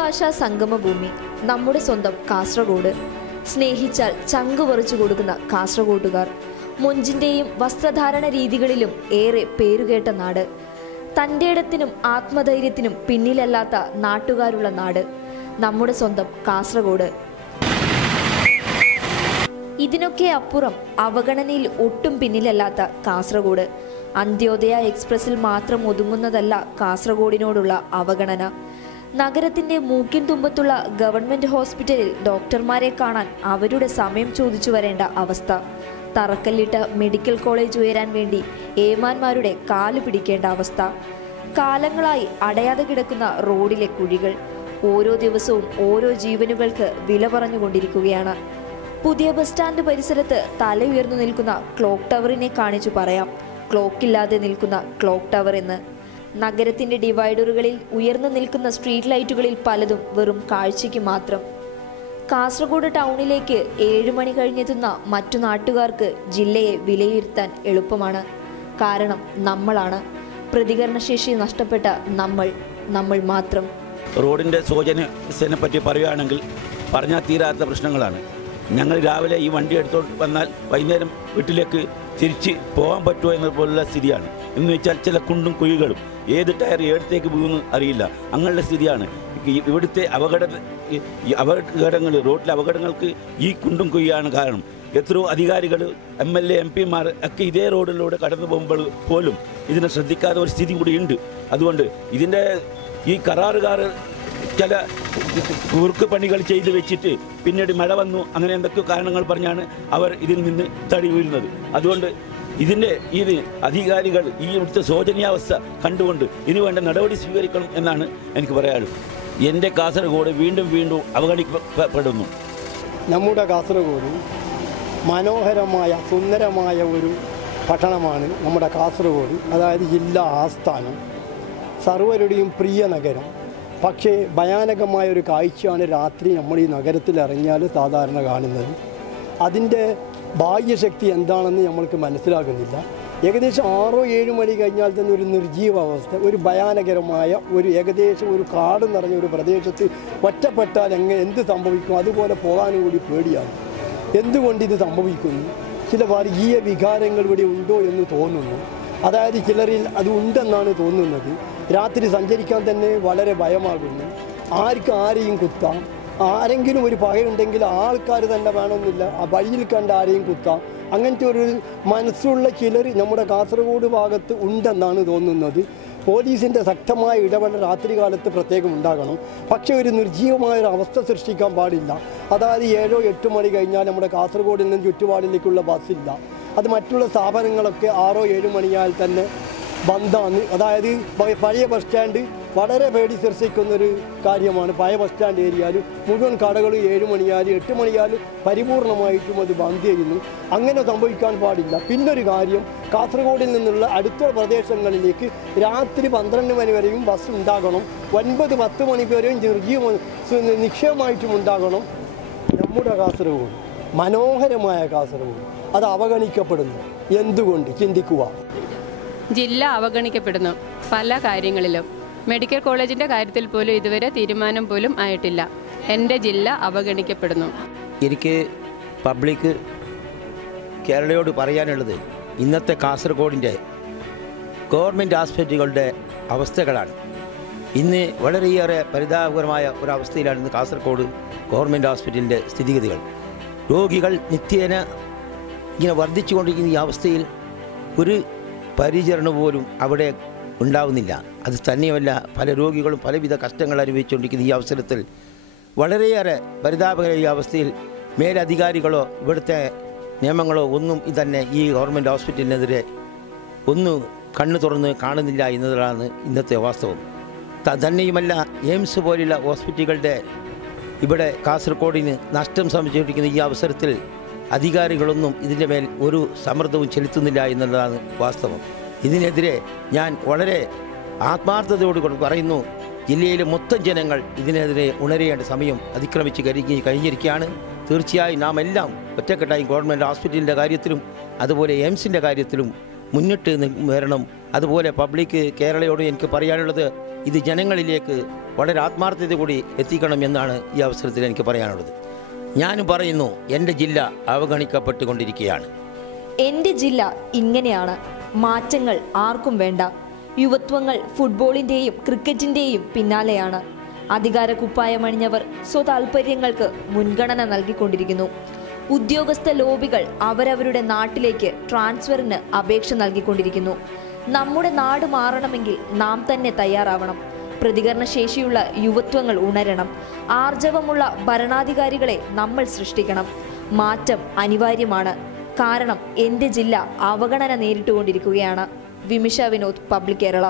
സപ്തഭാഷാ സംഗമഭൂമി നമ്മുടെ സ്വന്തം കാസർഗോഡ്. സ്നേഹിച്ചാൽ ചങ്കു പറിച്ചു കൊടുക്കുന്ന കാസർഗോട്ടുകാർ. മുഞ്ചിന്റെയും വസ്ത്രധാരണ രീതികളിലും ഏറെ പേരുകേട്ട നാട്. തന്റെ ഇടത്തിനും ആത്മധൈര്യത്തിനും പിന്നിലല്ലാത്ത നാട്ടുകാരുള്ള നാട് നമ്മുടെ സ്വന്തം കാസർഗോഡ്. ഇതിനൊക്കെ അപ്പുറം അവഗണനയിൽ ഒട്ടും പിന്നിലല്ലാത്ത കാസർഗോഡ്. അന്ത്യോദയ എക്സ്പ്രസിൽ മാത്രം ഒതുങ്ങുന്നതല്ല കാസർഗോഡിനോടുള്ള അവഗണന. നഗരത്തിന്റെ മൂക്കിൻ തുമ്പത്തുള്ള ഗവൺമെന്റ് ഹോസ്പിറ്റലിൽ ഡോക്ടർമാരെ കാണാൻ അവരുടെ സമയം ചോദിച്ചു വരേണ്ട അവസ്ഥ. തറക്കല്ലിട്ട് മെഡിക്കൽ കോളേജ് ഉയരാൻ വേണ്ടി ഏമാന്മാരുടെ കാൽ പിടിക്കേണ്ട അവസ്ഥ. കാലങ്ങളായി അടയാതെ കിടക്കുന്ന റോഡിലെ കുഴികൾ. ഓരോ ദിവസവും ഓരോ ജീവനുകൾക്ക് വില പറഞ്ഞുകൊണ്ടിരിക്കുകയാണ്. പുതിയ ബസ് സ്റ്റാൻഡ് പരിസരത്ത് തല ഉയർന്നു നിൽക്കുന്ന ക്ലോക്ക് ടവറിനെ കാണിച്ചു പറയാം. ക്ലോക്കില്ലാതെ നിൽക്കുന്ന ക്ലോക്ക് ടവർ എന്ന്. നഗരത്തിന്റെ ഡിവൈഡറുകളിൽ ഉയർന്നു നിൽക്കുന്ന സ്ട്രീറ്റ് ലൈറ്റുകളിൽ പലതും വെറും കാഴ്ചയ്ക്ക് മാത്രം. കാസർഗോഡ് ടൗണിലേക്ക് ഏഴു മണി കഴിഞ്ഞെത്തുന്ന മറ്റു നാട്ടുകാർക്ക് ജില്ലയെ വിലയിരുത്താൻ എളുപ്പമാണ്. കാരണം നമ്മളാണ്. പ്രതികരണശേഷി നഷ്ടപ്പെട്ട നമ്മൾ നമ്മൾ മാത്രം. റോഡിന്റെ സൂചനയെ പറ്റി പറയുകയാണെങ്കിൽ പറഞ്ഞാൽ തീരാത്ത പ്രശ്നങ്ങളാണ്. ഞങ്ങൾ രാവിലെ ഈ വണ്ടി എടുത്തോണ്ട് വന്നാൽ വൈകുന്നേരം വീട്ടിലേക്ക് തിരിച്ച് പോകാൻ പറ്റുമോ എന്ന പോലുള്ള സ്ഥിതിയാണ്. എന്ന് വെച്ചാൽ ചില കുണ്ടും കുഴികളും. ഏത് ടയർ ഏടത്തേക്ക് പോകുമെന്ന് അറിയില്ല. അങ്ങനെയുള്ള സ്ഥിതിയാണ്. ഇവിടുത്തെ അപകട അപകടങ്ങൾ റോഡിലെ അപകടങ്ങൾക്ക് ഈ കുണ്ടും കുഴിയാണ് കാരണം. എത്രയോ അധികാരികൾ എം എൽ എ എം പിമാർ ഒക്കെ ഇതേ റോഡിലൂടെ കടന്നു പോകുമ്പോൾ പോലും ഇതിനെ ശ്രദ്ധിക്കാത്ത ഒരു സ്ഥിതി കൂടിയുണ്ട് അതുകൊണ്ട് ഇതിന്റെ ഈ കരാറുകാർ ചില കുറുക്ക് പണികൾ ചെയ്ത് വെച്ചിട്ട് പിന്നീട് മഴ വന്നു അങ്ങനെ എന്തൊക്കെയോ കാരണങ്ങൾ പറഞ്ഞാണ് അവർ ഇതിൽ നിന്ന് തടി വീഴുന്നത്. അതുകൊണ്ട് ഇതിന്റെ ഇത് അധികാരികൾ ഈ ഇവിടുത്തെ ശോചനീയാവസ്ഥ കണ്ടുകൊണ്ട് ഇനി വേണ്ട നടപടി സ്വീകരിക്കണം എന്നാണ് എനിക്ക് പറയാനുള്ളത്. എന്റെ കാസർഗോഡ് വീണ്ടും വീണ്ടും അവഗണിക്കപ്പെടുന്നു. നമ്മുടെ കാസർഗോഡ് മനോഹരമായ സുന്ദരമായ ഒരു പട്ടണമാണ് നമ്മുടെ കാസർഗോഡ്. അതായത് ജില്ലാ ആസ്ഥാനം. സർവരുടെയും പ്രിയ നഗരം. പക്ഷേ ഭയാനകമായ ഒരു കാഴ്ചയാണ് രാത്രി നമ്മൾ ഈ നഗരത്തിൽ ഇറങ്ങിയാൽ സാധാരണ കാണുന്നത്. അതിന്റെ ബാഹ്യശക്തി എന്താണെന്ന് നമ്മൾക്ക് മനസ്സിലാകുന്നില്ല. ഏകദേശം ആറോ ഏഴ് മണി കഴിഞ്ഞാൽ തന്നെ ഒരു നിർജീവ അവസ്ഥ ഒരു ഭയാനകരമായ ഒരു ഏകദേശം ഒരു കാട് നിറഞ്ഞ ഒരു പ്രദേശത്ത് ഒറ്റപ്പെട്ടാൽ എങ്ങനെ എന്ത് സംഭവിക്കും? അതുപോലെ പോകാനും കൂടി പേടിയാണ്. എന്തുകൊണ്ട് ഇത് സംഭവിക്കുന്നു? ചില വർഗീയ വികാരങ്ങൾ ഇവിടെ ഉണ്ടോ എന്ന് തോന്നുന്നു. അതായത് ചിലരിൽ അത് ഉണ്ടെന്നാണ് തോന്നുന്നത്. രാത്രി സഞ്ചരിക്കാൻ തന്നെ വളരെ ഭയമാകുന്നു. ആർക്ക് ആരെയും കുത്താം. ആരെങ്കിലും ഒരു പകയുണ്ടെങ്കിൽ ആൾക്കാർ തന്നെ വേണമെന്നില്ല. ആ വഴിയിൽ കണ്ട ആരെയും കുത്താം. അങ്ങനത്തെ ഒരു മനസ്സുള്ള ചിലർ നമ്മുടെ കാസർഗോഡ് ഭാഗത്ത് ഉണ്ടെന്നാണ് തോന്നുന്നത്. പോലീസിന്റെ ശക്തമായ ഇടപെടൽ രാത്രി കാലത്ത് പ്രത്യേകം ഉണ്ടാകണം. പക്ഷേ ഒരു നിർജീവമായ ഒരു അവസ്ഥ സൃഷ്ടിക്കാൻ പാടില്ല. അതായത് ഏഴോ എട്ട് മണി കഴിഞ്ഞാൽ നമ്മുടെ കാസർഗോഡിൽ നിന്ന് ചുറ്റുപാടിലേക്കുള്ള ബസ്സില്ല. അത് മറ്റുള്ള സ്ഥാപനങ്ങളൊക്കെ ആറോ ഏഴ് മണിയാൽ തന്നെ ബന്ധാണ്. അതായത് പഴയ ബസ് സ്റ്റാൻഡ് വളരെ പേടി ഒരു കാര്യമാണ്. പഴയ ബസ് സ്റ്റാൻഡ് ഏരിയയിൽ മുഴുവൻ കടകളും ഏഴ് മണിയാൽ എട്ട് മണിയാൽ പരിപൂർണമായിട്ടും അത് ബന്ദ് ചെയ്യുന്നു. അങ്ങനെ സംഭവിക്കാൻ പാടില്ല. പിന്നൊരു കാര്യം കാസർഗോഡിൽ നിന്നുള്ള അടുത്ത പ്രദേശങ്ങളിലേക്ക് രാത്രി പന്ത്രണ്ട് മണി വരെയും ബസ് ഉണ്ടാകണം. ഒൻപത് പത്ത് മണി വരെയും നിർജീവ നിക്ഷേപമായിട്ടും ഉണ്ടാകണം. നമ്മുടെ കാസർഗോഡ് മനോഹരമായ കാസർഗോഡ് അത് അവഗണിക്കപ്പെടുന്നു. എന്തുകൊണ്ട്? ചിന്തിക്കുക. ജില്ല അവഗണിക്കപ്പെടുന്നു. പല കാര്യങ്ങളിലും. മെഡിക്കൽ കോളേജിന്റെ കാര്യത്തിൽ പോലും ഇതുവരെ തീരുമാനം പോലും ആയിട്ടില്ല. എന്റെ ജില്ല അവഗണിക്കപ്പെടുന്നു. എനിക്ക് പബ്ലിക് കേരളയോട് പറയാനുള്ളത് ഇന്നത്തെ കാസർഗോഡിന്റെ ഗവൺമെന്റ് ആസ്പത്രികളുടെ അവസ്ഥകളാണ്. ഇന്ന് വളരെയേറെ പരിതാപകരമായ ഒരവസ്ഥയിലാണ് ഇന്ന് കാസർഗോഡ് ഗവൺമെന്റ് ഹോസ്പിറ്റലിന്റെ സ്ഥിതിഗതികൾ. രോഗികൾ നിത്യേന ഇങ്ങനെ വർദ്ധിച്ചുകൊണ്ടിരിക്കുന്ന ഈ അവസ്ഥയിൽ ഒരു പരിചരണം പോലും അവിടെ ഉണ്ടാവുന്നില്ല. അത് തന്നെയുമല്ല പല രോഗികളും പലവിധ കഷ്ടങ്ങൾ അനുഭവിച്ചുകൊണ്ടിരിക്കുന്ന ഈ അവസരത്തിൽ വളരെയേറെ പരിതാപകര ഈ അവസ്ഥയിൽ മേലധികാരികളോ ഇവിടുത്തെ നിയമങ്ങളോ ഒന്നും ഇതന്നെ ഈ ഗവൺമെന്റ് ഹോസ്പിറ്റലിനെതിരെ ഒന്ന് കണ്ണു തുറന്ന് കാണുന്നില്ല എന്നതാണ് ഇന്നത്തെ വാസ്തവം. തന്നെയുമല്ല എയിംസ് പോലുള്ള ഹോസ്പിറ്റലുകളുടെ ഇവിടെ കാസർഗോഡിന് നഷ്ടം സംഭവിച്ചുകൊണ്ടിരിക്കുന്ന ഈ അവസരത്തിൽ അധികാരികളൊന്നും ഇതിന്റെ മേൽ ഒരു സമ്മർദ്ദവും ചെലുത്തുന്നില്ല എന്നുള്ളതാണ് വാസ്തവം. ഇതിനെതിരെ ഞാൻ വളരെ ആത്മാർത്ഥതയോടുകൂടി പറയുന്നു. ജില്ലയിലെ മൊത്തം ജനങ്ങൾ ഇതിനെതിരെ ഉണരേണ്ട സമയം അതിക്രമിച്ച് കരുകി കഴിഞ്ഞിരിക്കുകയാണ്. തീർച്ചയായും നാം എല്ലാം ഒറ്റക്കെട്ടായി ഗവൺമെന്റ് ഹോസ്പിറ്റലിന്റെ കാര്യത്തിലും അതുപോലെ എയിംസിന്റെ കാര്യത്തിലും മുന്നിട്ട് വരണം. അതുപോലെ പബ്ലിക് കേരളയോട് എനിക്ക് പറയാനുള്ളത് ഇത് ജനങ്ങളിലേക്ക് വളരെ ആത്മാർത്ഥത കൂടി എത്തിക്കണം എന്നാണ് ഈ അവസരത്തിൽ എനിക്ക് പറയാനുള്ളത്. ഞാനും പറയുന്നു എന്റെ ജില്ല അവഗണിക്കപ്പെട്ടുകൊണ്ടിരിക്കുകയാണ്. എന്റെ ജില്ല ഇങ്ങനെയാണ്. മാറ്റങ്ങൾ ആർക്കും വേണ്ട. യുവത്വങ്ങൾ ഫുട്ബോളിന്റെയും ക്രിക്കറ്റിന്റെയും പിന്നാലെയാണ്. അധികാര കുപ്പായമണിഞ്ഞവർ സ്വതാൽപര്യങ്ങൾക്ക് മുൻഗണന നൽകിക്കൊണ്ടിരിക്കുന്നു. ഉദ്യോഗസ്ഥ ലോബികൾ അവരവരുടെ നാട്ടിലേക്ക് ട്രാൻസ്ഫറിന് അപേക്ഷ നൽകിക്കൊണ്ടിരിക്കുന്നു. നമ്മുടെ നാട് മാറണമെങ്കിൽ നാം തന്നെ തയ്യാറാവണം. പ്രതികരണശേഷിയുള്ള യുവത്വങ്ങൾ ഉണരണം. ആർജവമുള്ള ഭരണാധികാരികളെ നമ്മൾ സൃഷ്ടിക്കണം. മാറ്റം അനിവാര്യമാണ്. കാരണം എന്റെ ജില്ല അവഗണന നേരിട്ടുകൊണ്ടിരിക്കുകയാണ്. വിമിഷ വിനോദ് പബ്ലിക് കേരള.